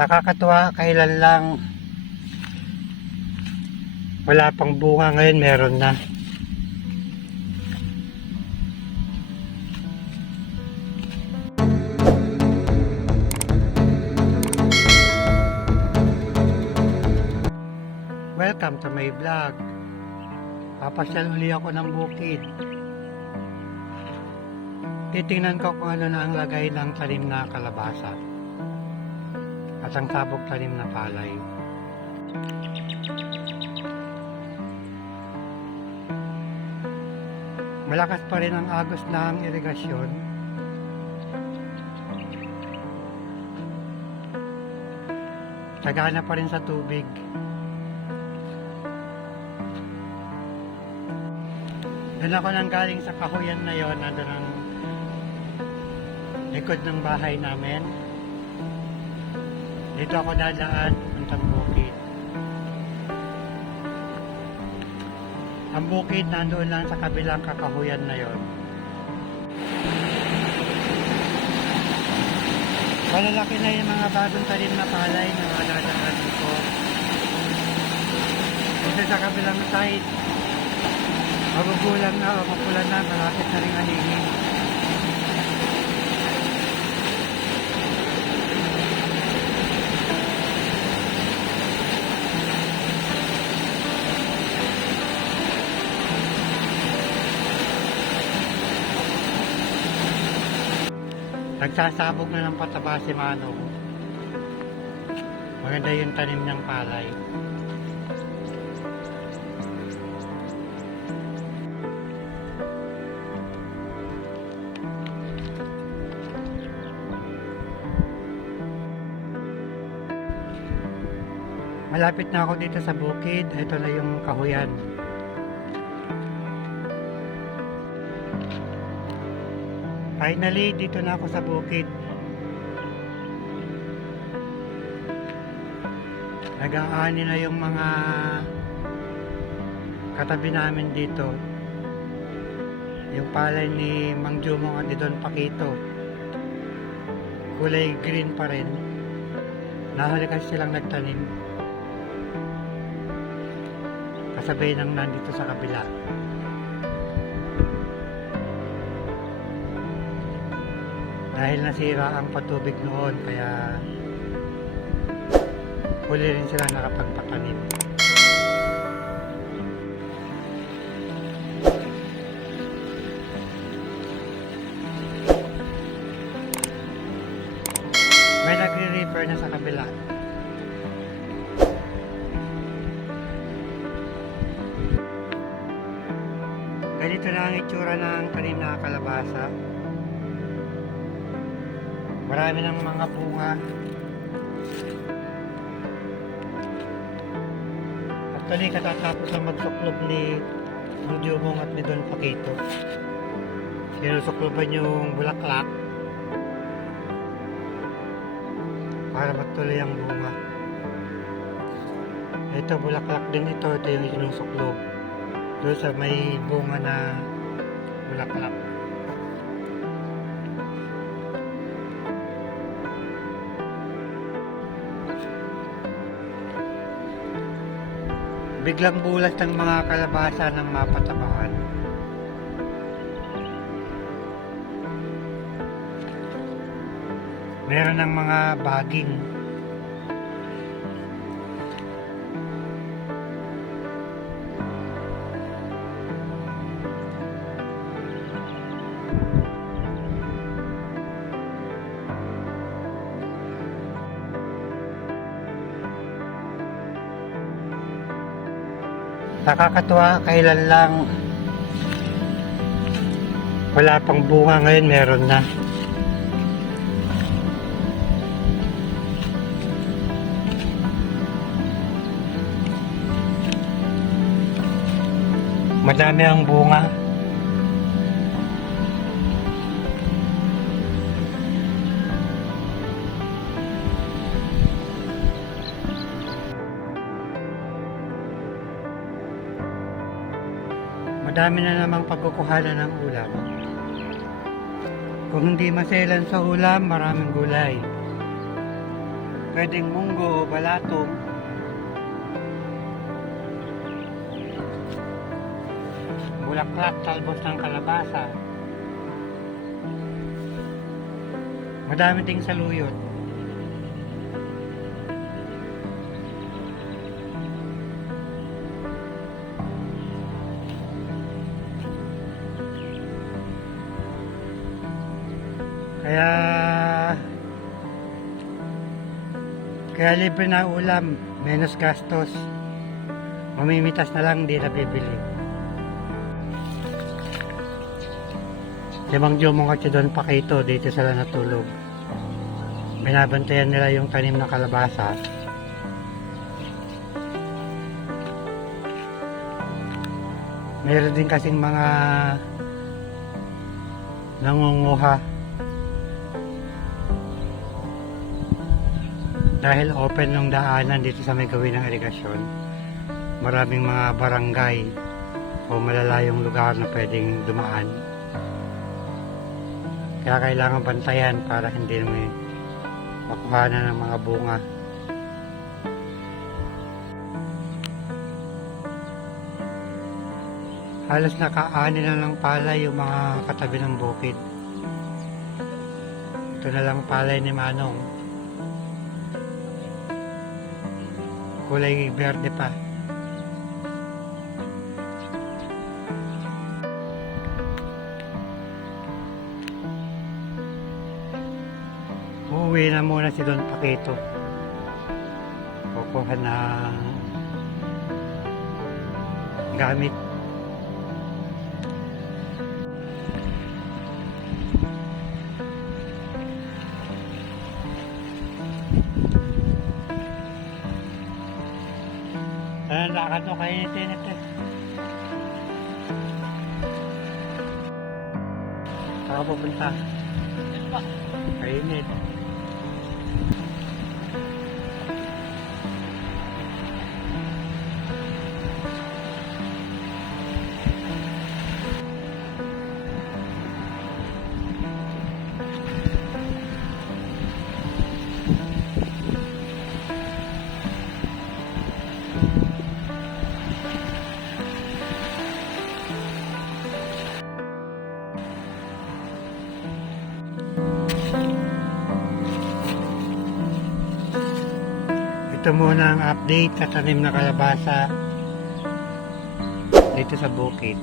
Nakakatuwa, kailan lang wala pang bunga, ngayon meron na. Welcome to my vlog. Papasyal uli ako ng bukid. Titingnan ko kung ano na ang lagay ng tanim na kalabasa at ang sabog tanim na palay. Malakas pa rin ang agos ng irigasyon. Sagana pa rin sa tubig. Doon ako nang galing sa kahuyan na yon, nandun ang likod ng bahay namin. Dito ako dadaan puntang bukid. Ang bukid nandoon lang sa kabilang kakahuyan na yon. Malalaki na yung mga bagong tanim na palay na madadaan ko. Dito sa kabilang side, magugulang na o mapulan na, malapit na rin alingin. Nagsasabog na ng pataba si Manong. Maganda yung tanim niyang palay. Malapit na ako dito sa bukid. Ito na yung kahuyan. Finally, dito na ako sa bukid. Nag-aani na yung mga katabi namin dito. Yung palay ni Mang Jumong at ni Don Paquito. Kulay green pa rin. Nahuli kasi silang nagtanim. Kasabay nang nandito sa kabila. Dahil nasira ang patubig noon, kaya huli rin sila nakapagpatanim. May nagre-repair na sa kabila. Ganito na ang itsura ng tanim na kalabasa. Marami ng mga bunga. Actually, katatapos ang magsuklob ni Mang Jumong at ni Don Paquito. Sinusukloban yung bulaklak para magtuloy ang bunga. Ito, bulaklak din ito. Ito yung sinusuklob. Doon sa may bunga na bulaklak. Biglang bulas ng mga kalabasa ng mapatabahan. Meron ng mga baging. Nakakatuwa, kailan lang wala pang bunga, ngayon meron na. Madami ang bunga. Madami na namang pagkukuhanan ng ulam. Kung hindi maselan sa ulam, maraming gulay. pwedeng munggo o balatong. Bulaklak, talbos ng kalabasa. Madami ding saluyot. Kaya libre na ulam, menos gastos. Mamimitas na lang, di na bibili. Si Mang Jomong kasi doon pakito, dito sila natulog. Binabantayan nila yung tanim na kalabasa. Meron din kasing mga nangunguha. Dahil open yung daanan dito sa may gawin ng irigasyon, maraming mga barangay o malalayong lugar na pwedeng dumaan. Kaya kailangan bantayan para hindi may makuhanan ng mga bunga. Halos nakaani na lang palay yung mga katabi ng bukid. Ito na lang palay ni Manong. Kulay berde pa. Uuwi na muna si Don Paquito. Kukuha ng gamit. Ang lakad mo kayo init eh. Saka pupunta. Kainit. Ito muna ang update sa tanim na kalabasa dito sa bukid.